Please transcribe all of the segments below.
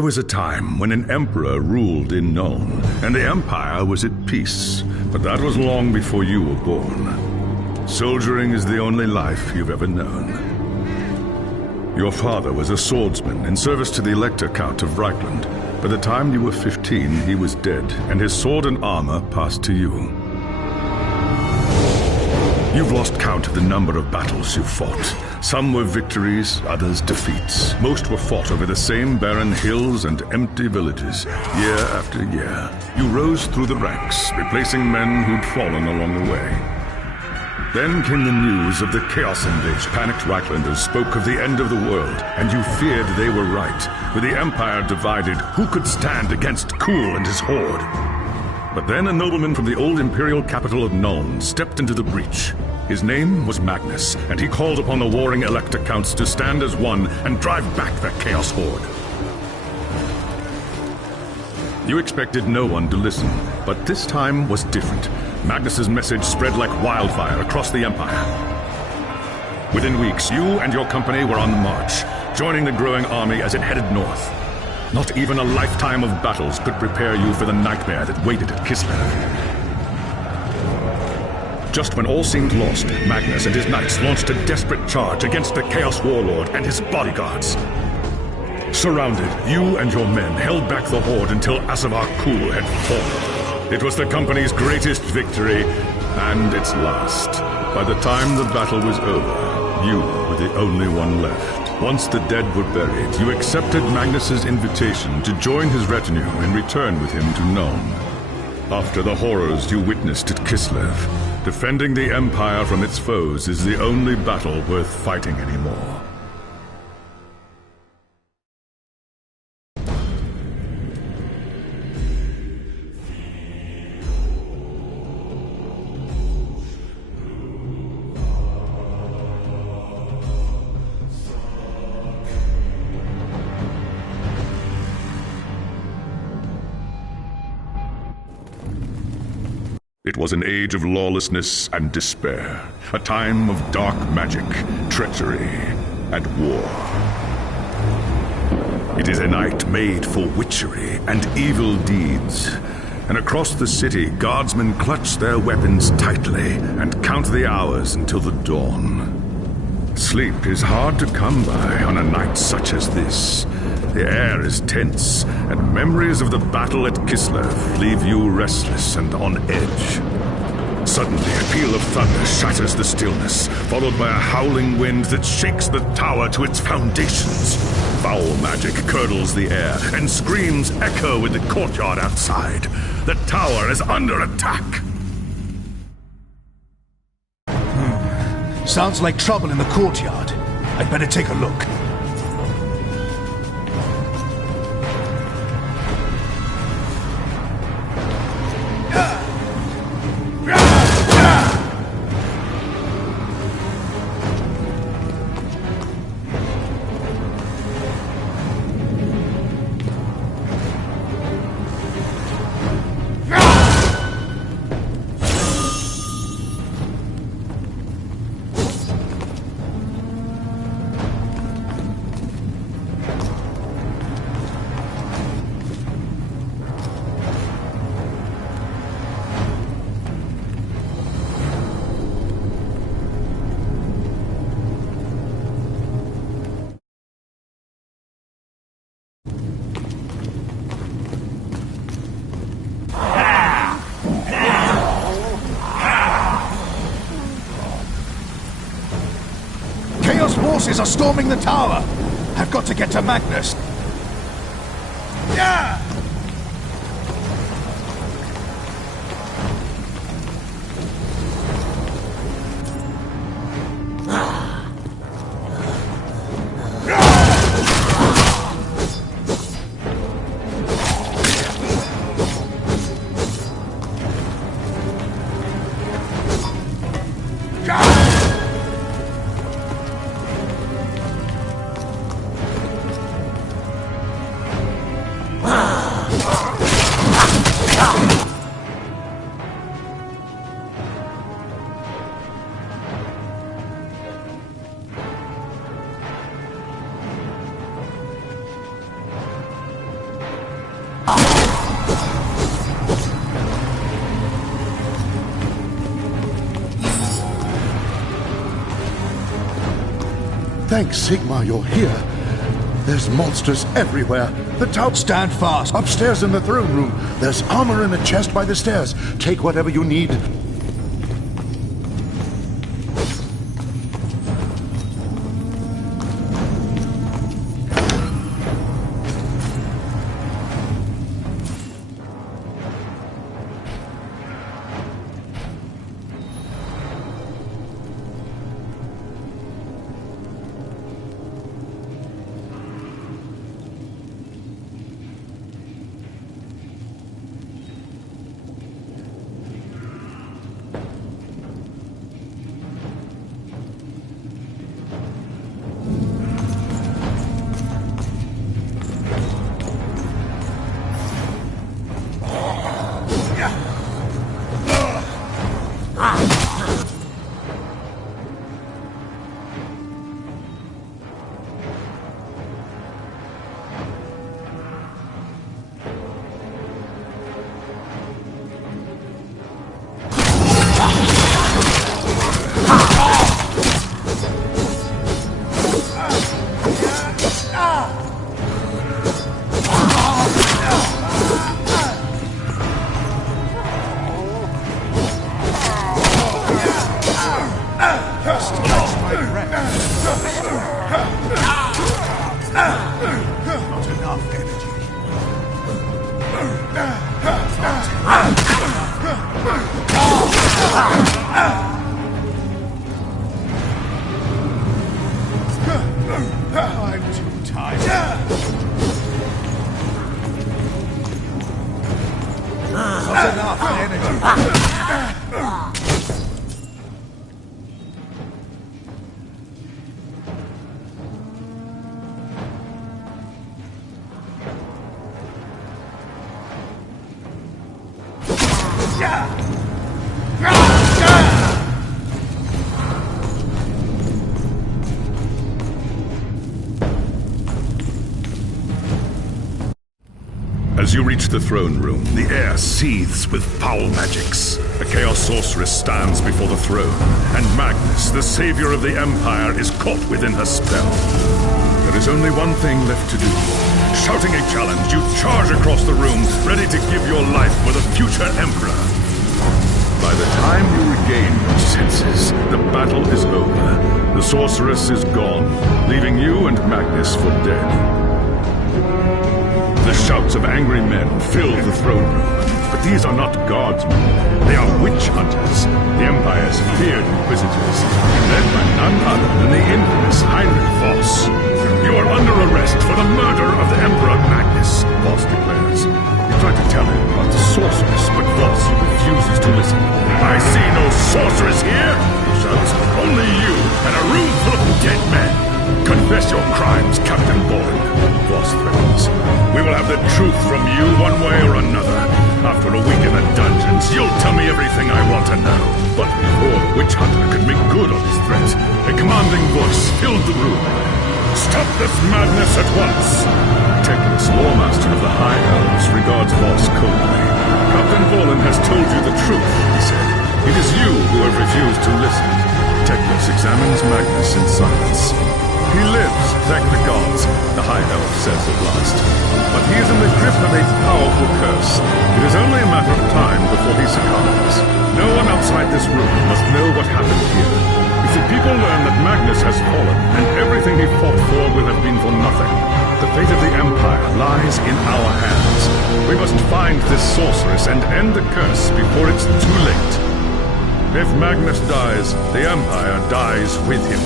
There was a time when an emperor ruled in Nome, and the empire was at peace. But that was long before you were born. Soldiering is the only life you've ever known. Your father was a swordsman in service to the Elector Count of Reichland. By the time you were 15, he was dead, and his sword and armor passed to you. You've lost count of the number of battles you've fought. Some were victories, others defeats. Most were fought over the same barren hills and empty villages, year after year. You rose through the ranks, replacing men who'd fallen along the way. Then came the news of the Chaos invasion. Panicked Reichlanders spoke of the end of the world, and you feared they were right. With the Empire divided, who could stand against Kuhl and his horde? But then a nobleman from the old imperial capital of Nome stepped into the breach. His name was Magnus, and he called upon the warring Elector Counts to stand as one and drive back the Chaos horde. You expected no one to listen, but this time was different. Magnus's message spread like wildfire across the Empire. Within weeks, you and your company were on the march, joining the growing army as it headed north. Not even a lifetime of battles could prepare you for the nightmare that waited at Kislev. Just when all seemed lost, Magnus and his knights launched a desperate charge against the Chaos Warlord and his bodyguards. Surrounded, you and your men held back the horde until Asavar Kuhl had fallen. It was the company's greatest victory, and its last. By the time the battle was over, you were the only one left. Once the dead were buried, you accepted Magnus's invitation to join his retinue and return with him to Nome. After the horrors you witnessed at Kislev, defending the Empire from its foes is the only battle worth fighting anymore. It was an age of lawlessness and despair, a time of dark magic, treachery, and war. It is a night made for witchery and evil deeds, and across the city, guardsmen clutch their weapons tightly and count the hours until the dawn. Sleep is hard to come by on a night such as this. The air is tense, and memories of the battle at Kislev leave you restless and on edge. Suddenly, a peal of thunder shatters the stillness, followed by a howling wind that shakes the tower to its foundations. Foul magic curdles the air, and screams echo in the courtyard outside. The tower is under attack. Sounds like trouble in the courtyard. I'd better take a look. Forces are storming the tower. I've got to get to Magnus. Yeah! Thanks, Sigma, you're here. There's monsters everywhere. The tower... Stand fast. Upstairs in the throne room. There's armor in a chest by the stairs. Take whatever you need. I'm too tired. Not enough energy. As you reach the throne room, the air seethes with foul magics. A Chaos Sorceress stands before the throne, and Magnus, the savior of the Empire, is caught within her spell. There is only one thing left to do. Shouting a challenge, you charge across the room, ready to give your life for the future Emperor. By the time you regain your senses, the battle is over. The Sorceress is gone, leaving you and Magnus for dead. The shouts of angry men fill the throne room, but these are not guardsmen. They are witch hunters, the Empire's feared inquisitors, led by none other than the infamous Heinrich Voss. You are under arrest for the murder of the Emperor Magnus, Voss declares. You try to tell him about the sorceress, but Voss refuses to listen. I see no sorceress here, he shouts. Only you and a room full of dead men. Confess your crimes, Captain Bourne, Voss threatens. We will have the truth from you one way or another. After a week in the dungeons, you'll tell me everything I want to know. But before the witch hunter could make good on his threat, a commanding voice filled the room. Stop this madness at once! Teklis, Lawmaster of the High Elves, regards Voss coldly. Captain Bourne has told you the truth, he said. It is you who have refused to listen. Teklis examines Magnus in silence. He lives, thank the gods, the High Elf says at last. But he is in the grip of a powerful curse. It is only a matter of time before he succumbs. No one outside this room must know what happened here. If the people learn that Magnus has fallen, and everything he fought for will have been for nothing, the fate of the Empire lies in our hands. We must find this sorceress and end the curse before it's too late. If Magnus dies, the Empire dies with him.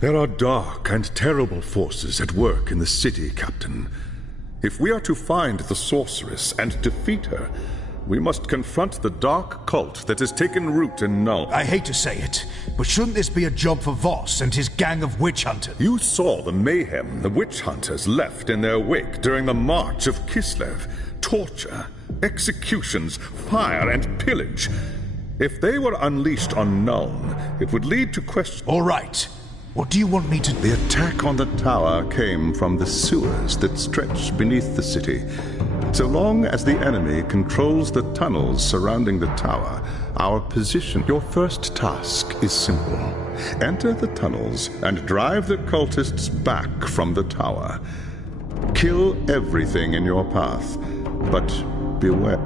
There are dark and terrible forces at work in the city, Captain. If we are to find the sorceress and defeat her, we must confront the dark cult that has taken root in Null. I hate to say it, but shouldn't this be a job for Voss and his gang of witch hunters? You saw the mayhem the witch hunters left in their wake during the March of Kislev. Torture, executions, fire, and pillage. If they were unleashed on Nuln, it would lead to questions. All right. What do you want me to do? The attack on the tower came from the sewers that stretch beneath the city. So long as the enemy controls the tunnels surrounding the tower, our position... Your first task is simple. Enter the tunnels and drive the cultists back from the tower. Kill everything in your path, but beware.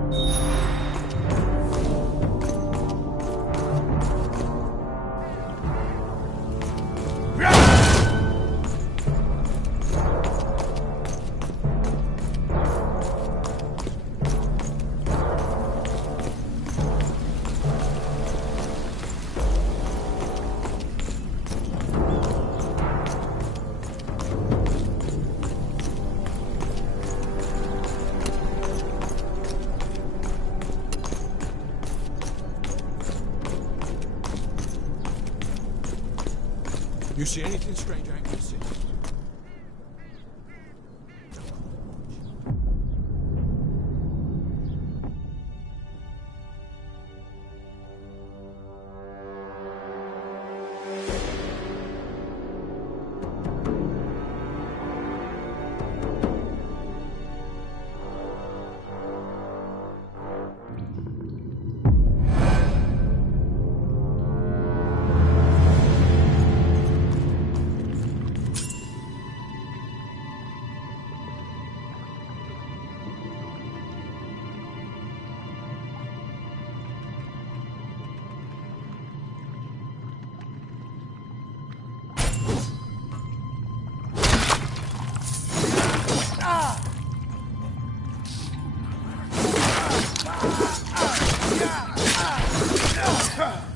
You see anything strange I can see?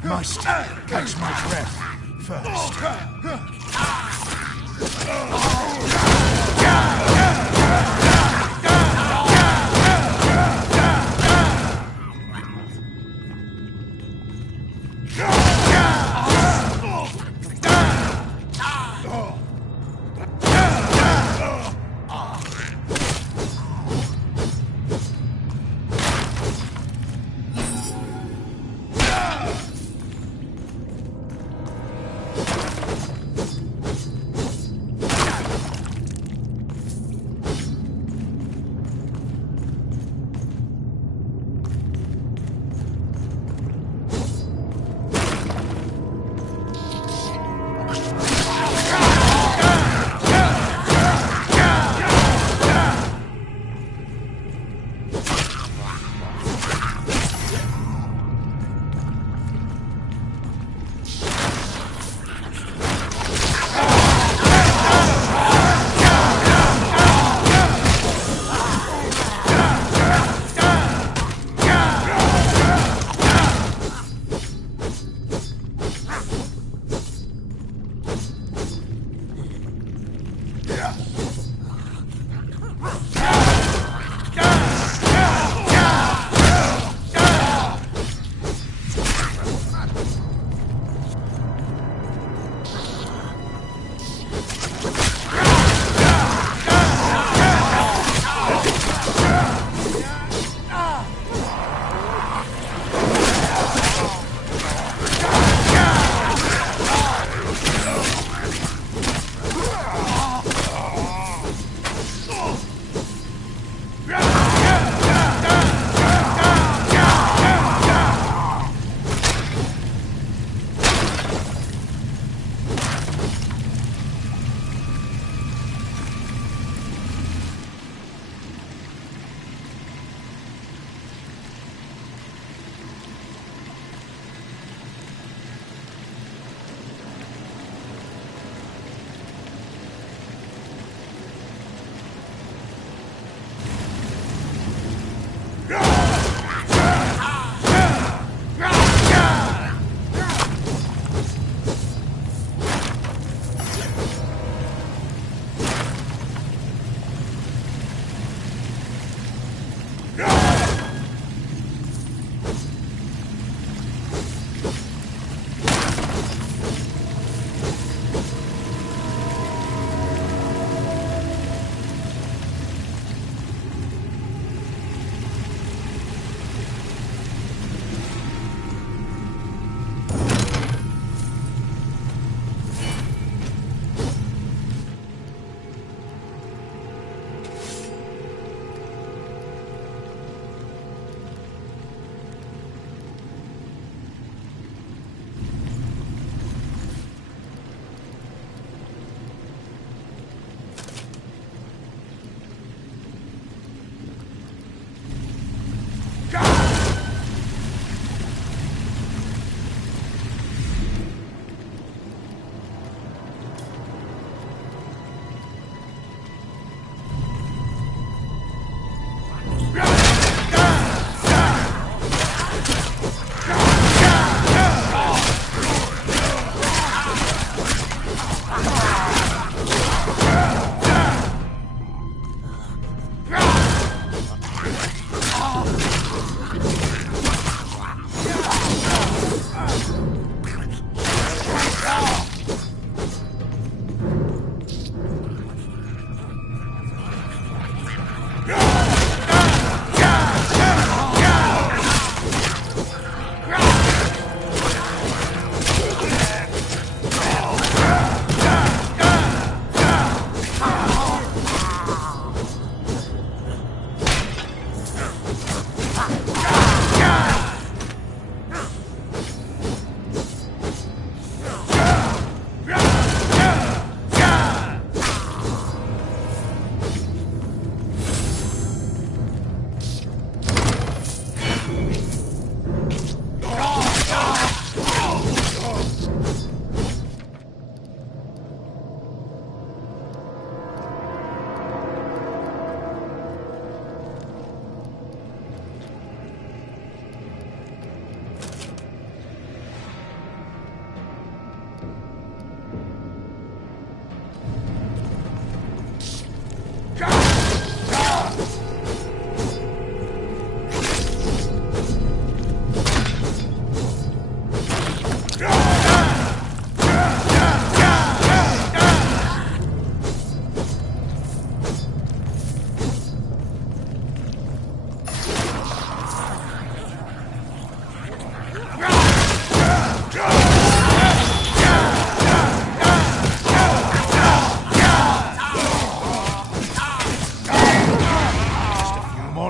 Must catch my breath first.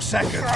second.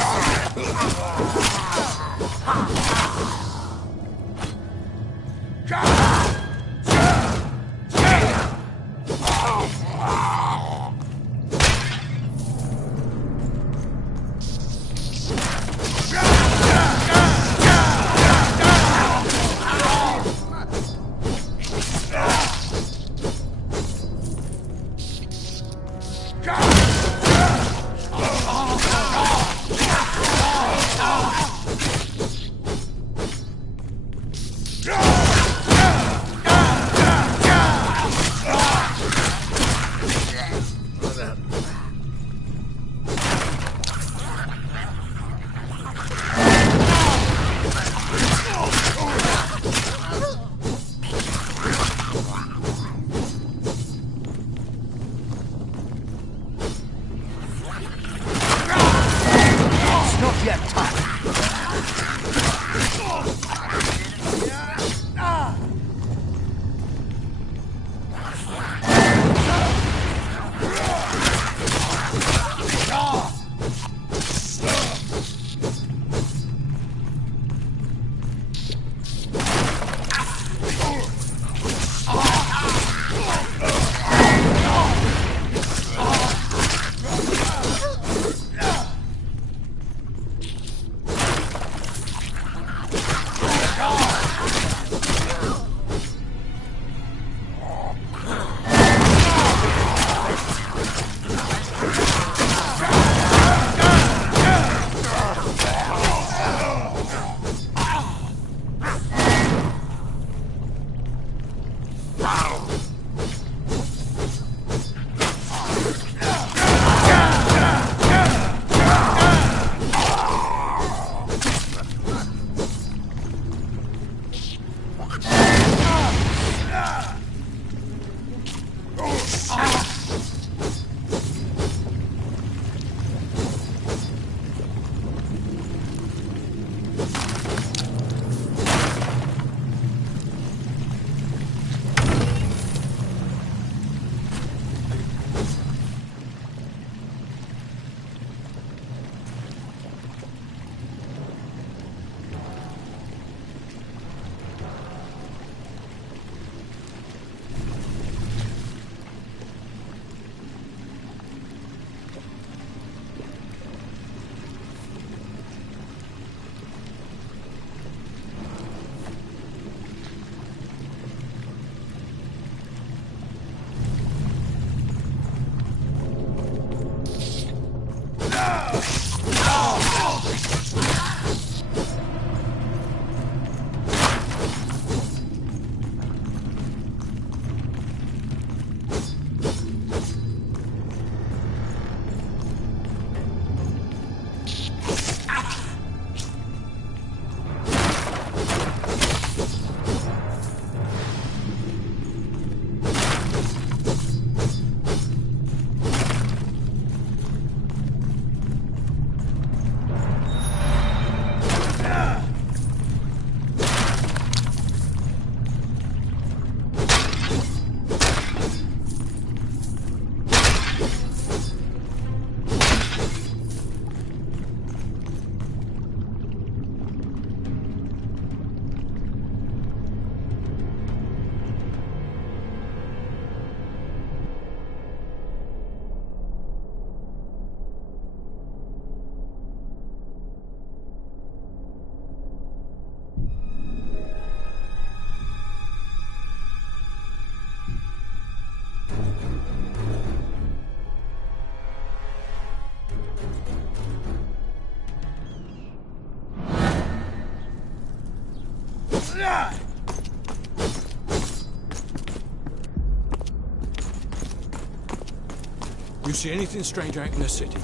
You see anything strange out in the city?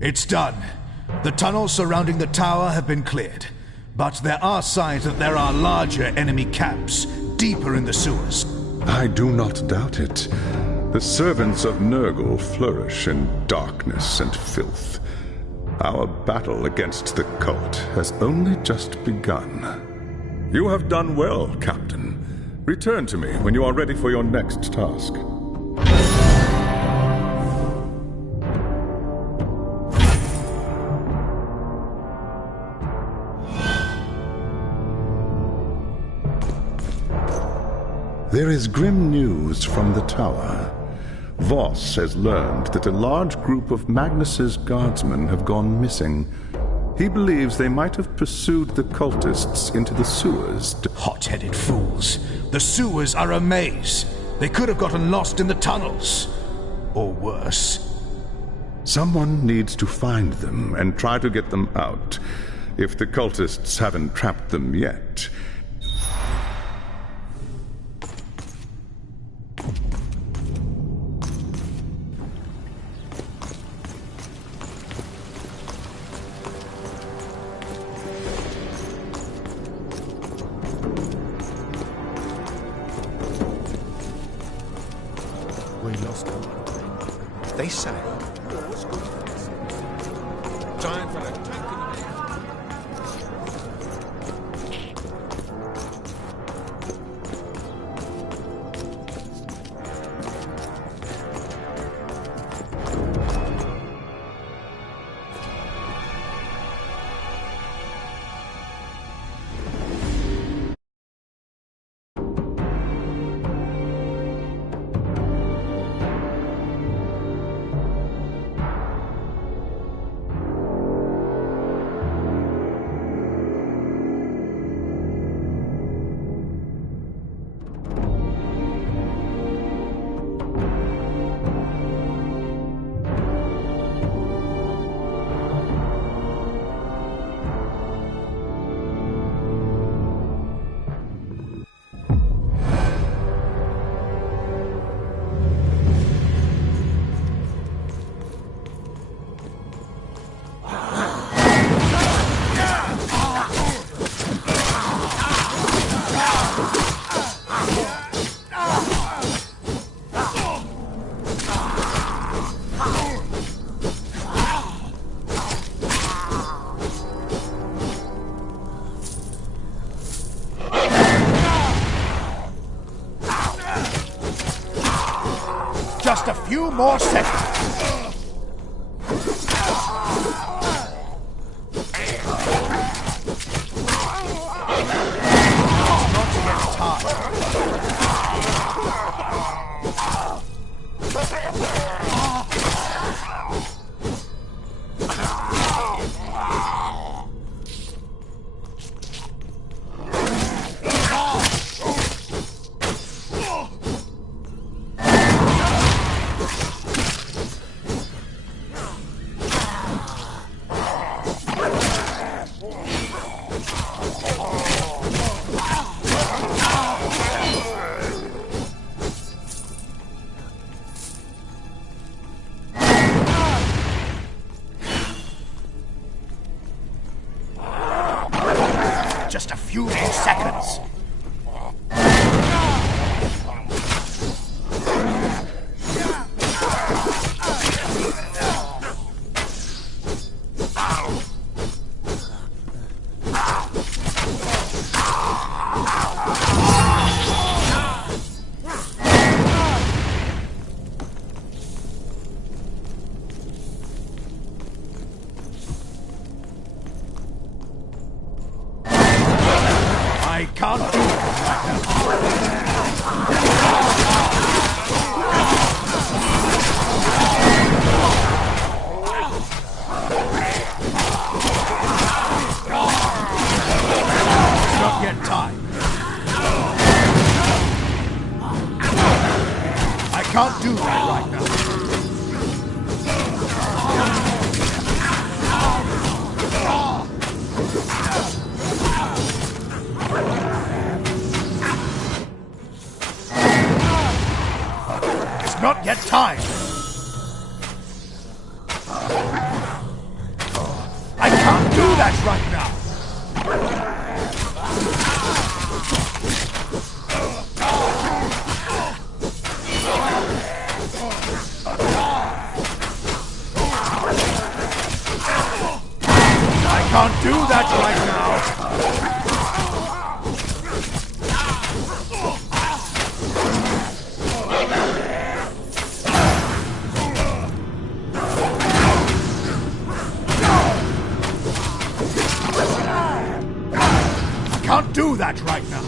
It's done. The tunnels surrounding the tower have been cleared. But there are signs that there are larger enemy camps deeper in the sewers. I do not doubt it. The servants of Nurgle flourish in darkness and filth. Our battle against the cult has only just begun. You have done well, Captain. Return to me when you are ready for your next task. There is grim news from the tower. Voss has learned that a large group of Magnus's guardsmen have gone missing. He believes they might have pursued the cultists into the sewers. Hot-headed fools. The sewers are a maze. They could have gotten lost in the tunnels. Or worse. Someone needs to find them and try to get them out, if the cultists haven't trapped them yet. They say. Time for a tank. Just a few more seconds. Just a few more seconds. I can't do it. It's not yet time. I can't do that right now. Not yet time. I can't do that right now. that right now.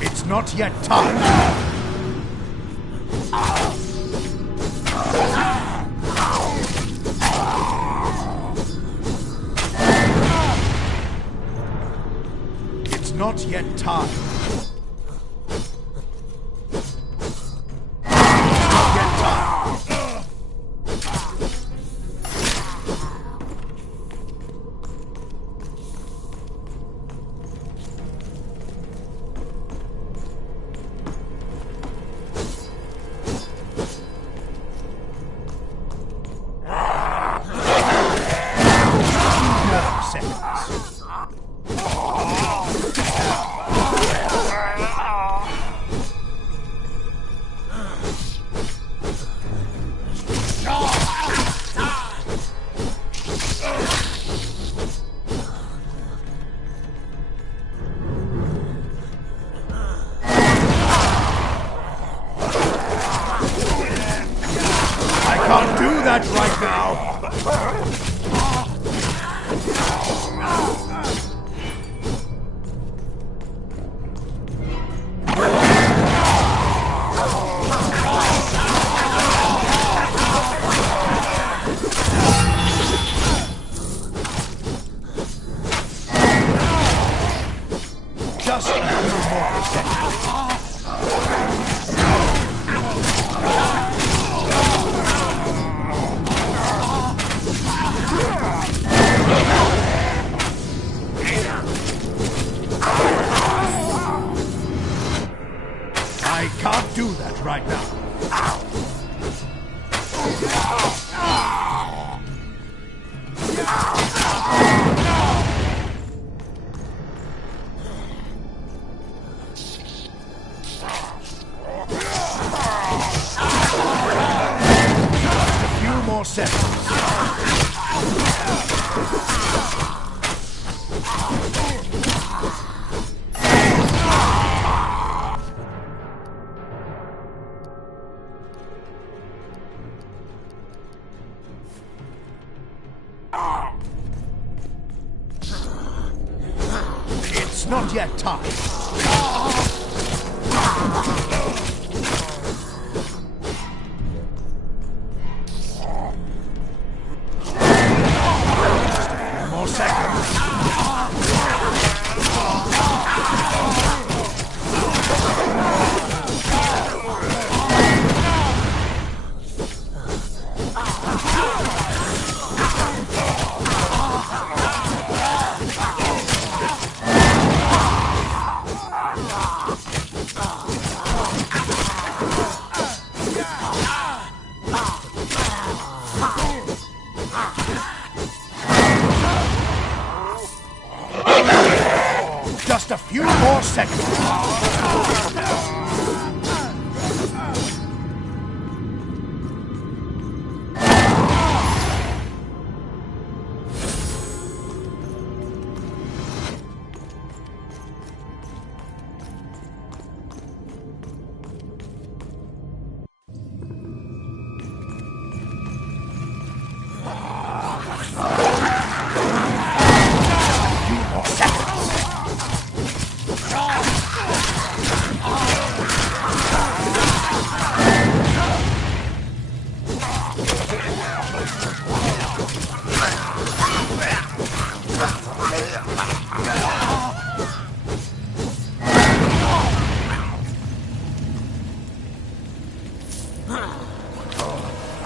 It's not yet time. It's not yet time. That right now. Just a few more seconds. I can't do that right now. A few more seconds. It's not yet time. Just a few more seconds. Just a few more seconds.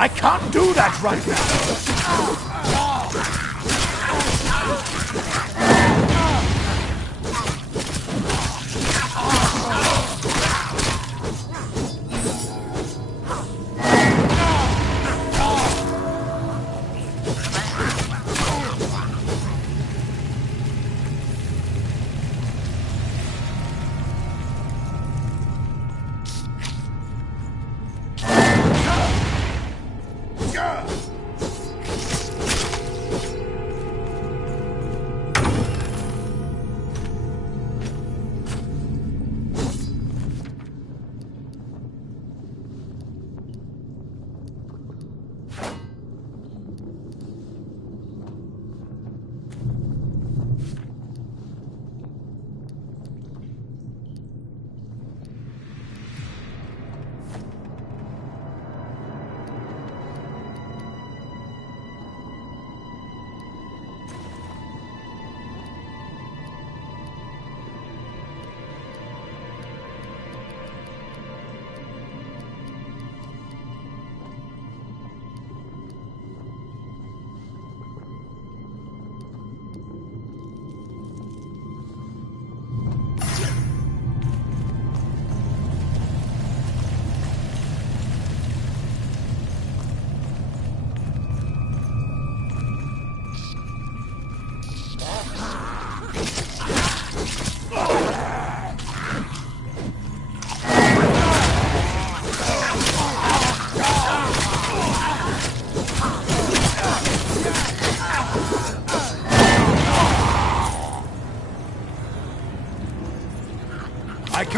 I can't do that right now.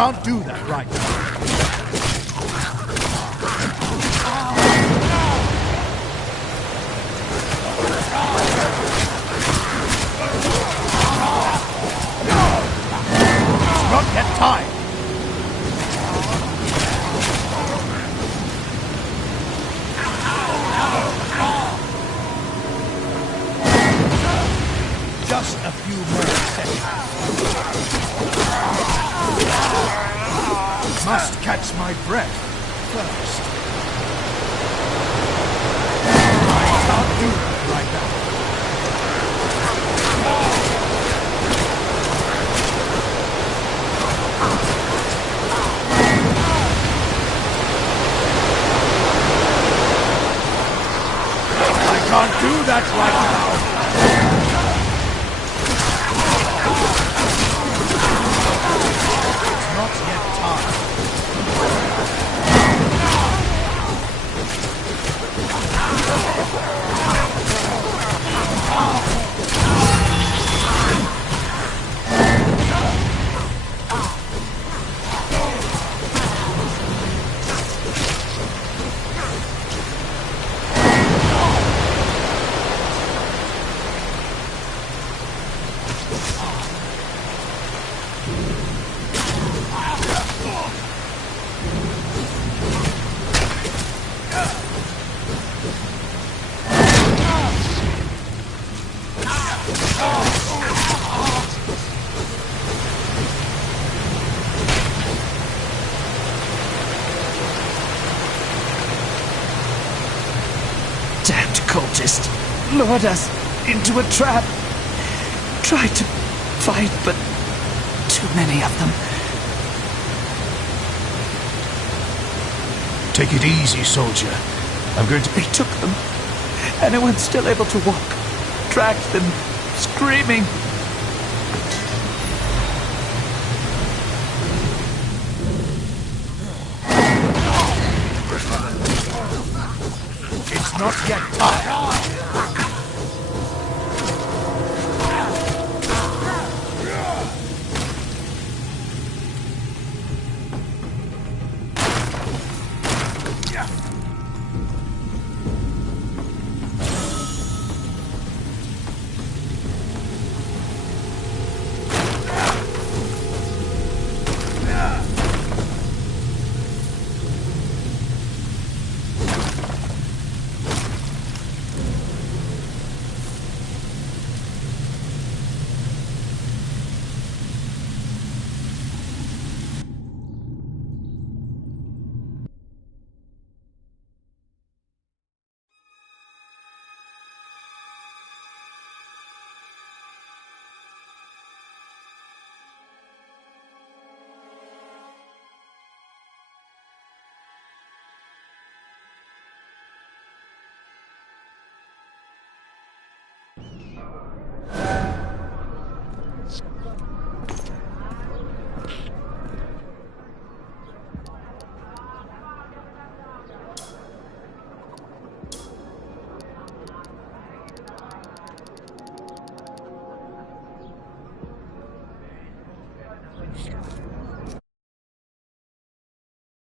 can't do that right now. Not yet time. Just a few more seconds. Must catch my breath first. I can't do that right now. I can't do that right now. Not yet time. Damned cultist lured us into a trap. Tried to fight, but too many of them. Take it easy, soldier. I'm going to... They took them. Anyone's still able to walk. Dragged them, screaming. It's not yet time.